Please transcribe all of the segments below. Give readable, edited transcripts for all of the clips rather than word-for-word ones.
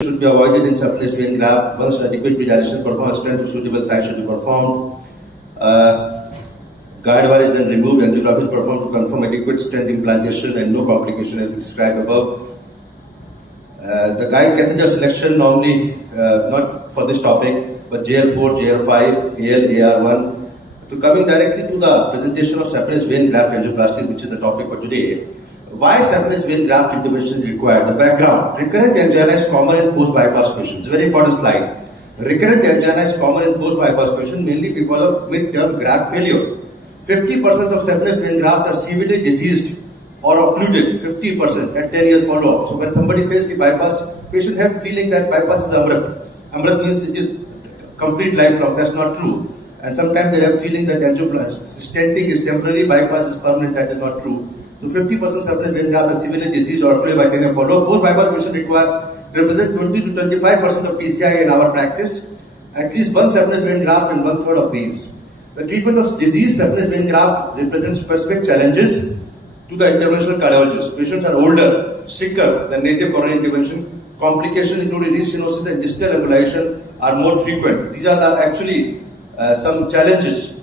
should be avoided in surface vein graft. Once adequate pre-dilation performed, stent with suitable size should be performed. Guide wire is then removed, angiography is performed to confirm adequate stent implantation and no complication as we described above. The guide catheter selection normally, not for this topic, but JL4, JL5, AL, AR1. So coming directly to the presentation of saphenous vein graft angioplasty, which is the topic for today. Why saphenous vein graft intervention is required? The background. Recurrent angina is common in post-bypass patients. Very important slide. Recurrent angina is common in post-bypass patients mainly because of mid-term graft failure. 50% of saphenous vein graft are severely diseased or occluded. 50% at 10 years follow-up. So when somebody says the bypass, patient have feeling that bypass is amrit. Amrit means it is complete lifelong. That's not true. And sometimes they have feeling that stenting is temporary, bypass is permanent. That is not true. So 50% saphenous vein graft are severely diseased or occluded by 10 years follow-up. Post-bypass patients represent 20 to 25% of PCI in our practice. At least one saphenous vein graft and 1/3 of these. The treatment of disease saphenous vein graft represents specific challenges to the interventional cardiologist. Patients are older, sicker than native coronary intervention. Complications including restenosis and distal embolization are more frequent. These are actually some challenges.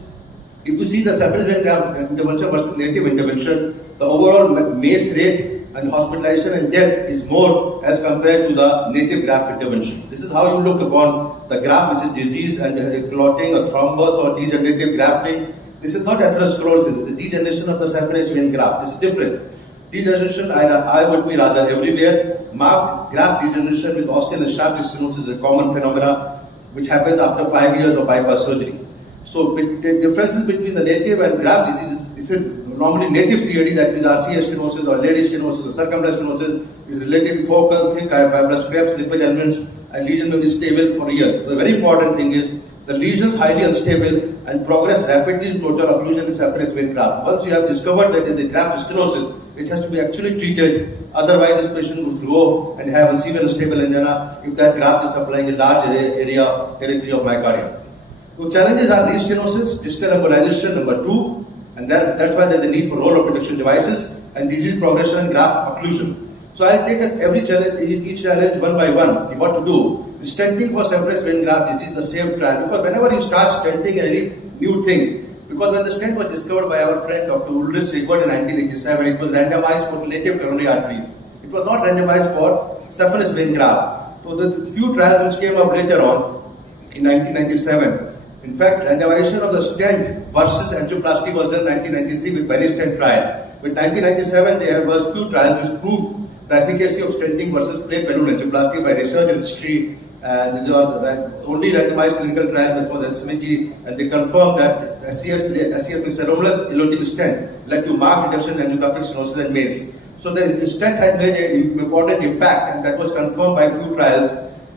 If you see the saphenous vein graft intervention versus native intervention, the overall MACE rate and hospitalization and death is more as compared to the native graft intervention. This is how you look upon the graft which is diseased and clotting or thrombus or degenerative grafting. This is not atherosclerosis, it's the degeneration of the saphenous vein graft. This is different. Degeneration, I would be rather everywhere. Marked graft degeneration with ostial and shaft stenosis is a common phenomena which happens after 5 years of bypass surgery. So the differences between the native and graft diseases is normally native CAD, that means RCA stenosis or lady stenosis or circumflex stenosis is related to focal, thick, fibrous scraps, slippage elements, and lesion will be stable for years. The very important thing is the lesion is highly unstable and progress rapidly to total occlusion in saphenous vein graft. Once you have discovered that there is a graft stenosis, it has to be actually treated. Otherwise, this patient would grow and have severe unstable angina if that graft is supplying a large area territory of myocardium. So challenges are restenosis, distal embolization, number 2, and that's why there is a need for roll of protection devices and disease progression and graft occlusion. So I'll take every challenge, each challenge one by one. What to do? Stenting for saphenous vein graft disease, the SAVE trial. Because whenever you start stenting any new thing, because when the stent was discovered by our friend Dr. Ulrich Sigwart in 1987, it was randomized for native coronary arteries. It was not randomized for saphenous vein graft. So the few trials which came up later on in 1997. In fact, randomization of the stent versus angioplasty was done in 1993 with Benny stent trial. With 1997, there was few trials which proved the efficacy of stenting versus plain balloon angioplasty by research registry. These are the only randomized clinical trial which was SMG, and they confirmed that SCS means cerebral eloting stent led to marked reduction in angiographic stenosis and MACE. So the stent had made an important impact, and that was confirmed by few trials.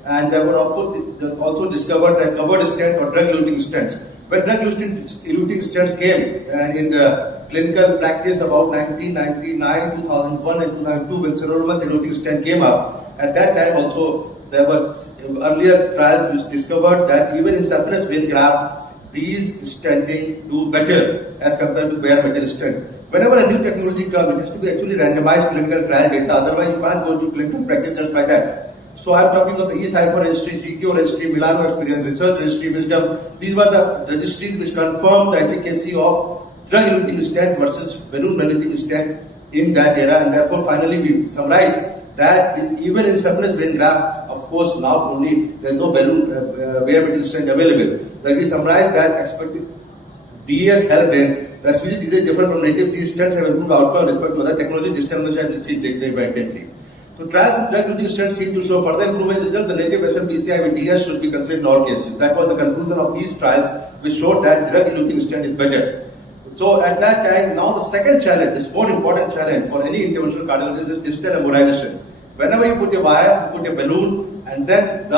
And there were also discovered that covered stent or drug-eluting stents. When drug-eluting stents came and in the clinical practice about 1999, 2001 and 2002 when cerebral eluting stent came up, at that time also there were earlier trials which discovered that even in saphenous vein graft, these stenting do better as compared to bare metal stent. Whenever a new technology comes, it has to be actually randomized clinical trial data, otherwise you can't go to clinical practice just by that. So I am talking of the eCipher registry, CQ registry, Milano experience, research registry, wisdom. These were the registries which confirmed the efficacy of drug-eluting stent versus balloon-eluting stent in that era, and therefore finally we summarize that even in saphenous vein graft, of course now only there is no balloon bare metal stent available. That we summarize that expected DES helped in the SVG disease different from native C stents have improved outcome with respect to other technology, discrimination and still taken independently. So trials with drug-eluting stents seem to show further improvement result. The native SMPCI with DS should be considered in all cases. That was the conclusion of these trials, which showed that drug-eluting stent is better. So at that time, now the second challenge, this more important challenge for any interventional cardiologist is distal embolization. Whenever you put a wire, you put a balloon, and then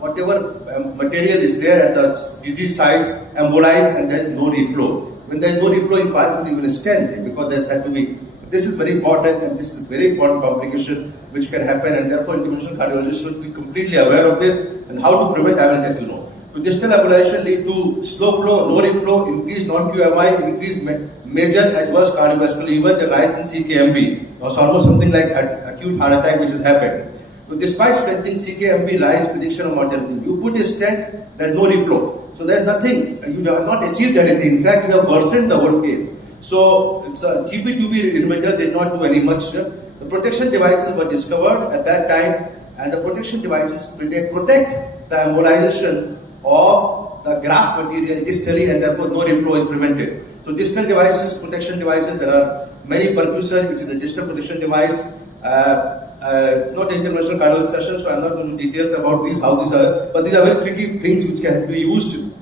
whatever material is there at the disease site embolize, and there is no reflow. When there is no reflow, you can't put even a stent because there has to be. This is very important, and this is very important complication which can happen, and therefore interventional cardiologists should be completely aware of this and how to prevent. I will let you know. So distal embolization lead to slow flow, no reflow, increased non-QMI, increased major adverse cardiovascular event, the rise in CKMB. It's almost something like acute heart attack which has happened. So despite stenting, CKMB rise prediction of mortality. You put a stent, there is no reflow. So there is nothing, you have not achieved anything. In fact, you have worsened the whole case. So it's a GP2B inhibitor did not do any much. The protection devices were discovered at that time, and the protection devices, they protect the embolization of the graft material distally, and therefore no reflow is prevented. So distal devices, protection devices, there are many percussors, which is a distal protection device. It's not an interventional cardiology session, so I'm not going to details about these, how these are, but these are very tricky things which can be used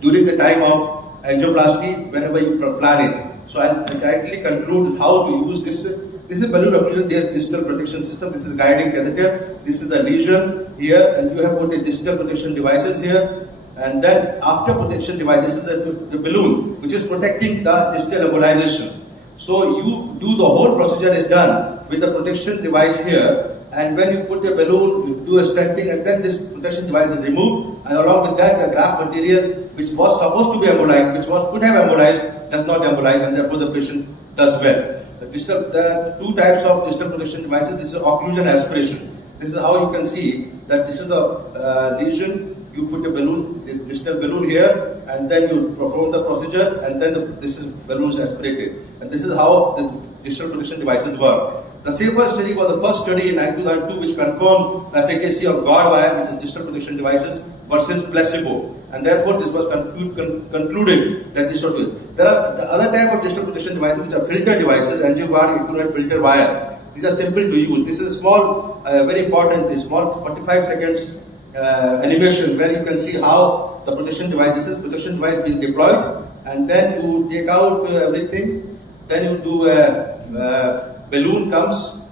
during the time of angioplasty whenever you plan it. So I'll directly conclude how to use this. This is balloon occlusion distal protection system. This is guiding catheter. This is a lesion here, and you have put a distal protection devices here. And then after protection device, this is the balloon which is protecting the distal embolization. So you do the whole procedure is done with the protection device here, and when you put a balloon, you do a stenting, and then this protection device is removed, and along with that the graft material which was supposed to be embolized, could have embolized, does not embolize, and therefore the patient does well. There are two types of distal protection devices. This is occlusion aspiration. This is how you can see that this is the lesion. You put a balloon, this distal balloon here, and then you perform the procedure, and then this balloon is aspirated. And this is how this distal protection devices work. The safer study was the first study in 2002 which confirmed the efficacy of guard wire, which is distal protection devices, versus placebo. And therefore, this was concluded that this should be. There are the other type of distal protection devices which are filter devices, angioguard equivalent filter wire. These are simple to use. This is a small, very important, a small 45 seconds animation where you can see how the protection device, this is protection device being deployed, and then you take out everything, then you do a balloon comes.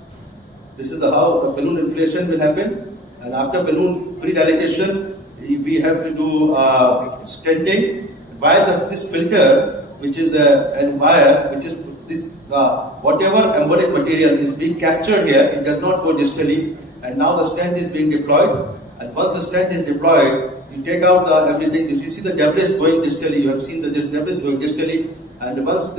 This is how the balloon inflation will happen, and after balloon pre-dilatation, we have to do stenting via this filter, which is a wire, which is this whatever embolic material is being captured here. It does not go distally, and now the stent is being deployed. And once the stent is deployed, you take out everything. If you see the debris going distally, you have seen that this debris going distally, and once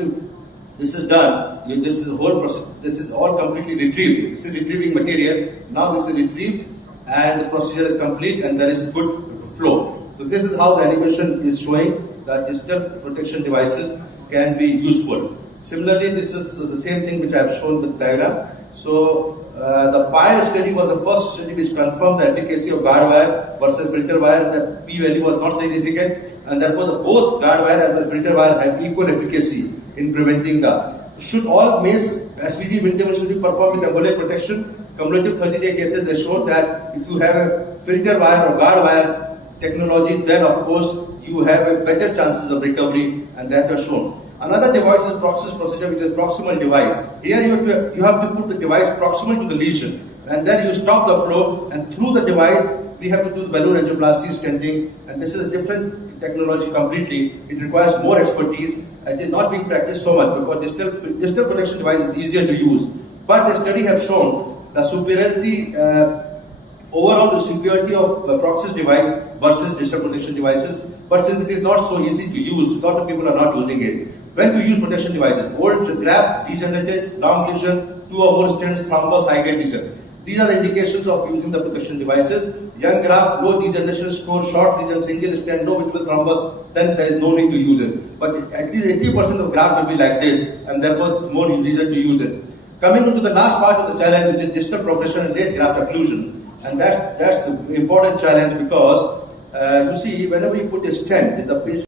this is done, this is the whole process. This is all completely retrieved. This is retrieving material. Now this is retrieved, and the procedure is complete, and there is good flow. So this is how the animation is showing that distal protection devices can be useful. Similarly, this is the same thing which I have shown with diagram. So the FIRE study was the first study which confirmed the efficacy of guard wire versus filter wire. The p-value was not significant, and therefore both guard wire and the filter wire have equal efficacy in preventing the. Should all MACE SVG intervention be performed with embolic protection? Cumulative 30-day cases, they showed that if you have a filter wire or guard wire technology, then of course you have a better chances of recovery, and that are shown. Another device is Prox's procedure, which is proximal device. Here you have to put the device proximal to the lesion, and then you stop the flow, and through the device we have to do the balloon angioplasty stenting, and this is a different technology completely. It requires more expertise. It is not being practiced so much because distal protection device is easier to use. But the study have shown the superiority, overall the superiority of Prox's device versus distal protection devices. But since it is not so easy to use, a lot of people are not using it. When to use protection devices? Old graft, degenerated, long lesion, 2 or more stents, thrombus, high grade lesion. These are the indications of using the protection devices. Young graft, low degeneration score, short lesion, single stent, no visible thrombus, then there is no need to use it. But at least 80% of graft will be like this, and therefore more reason to use it. Coming into the last part of the challenge, which is distal progression and late graft occlusion. And that's the important challenge because you see, whenever you put a stent in the patient,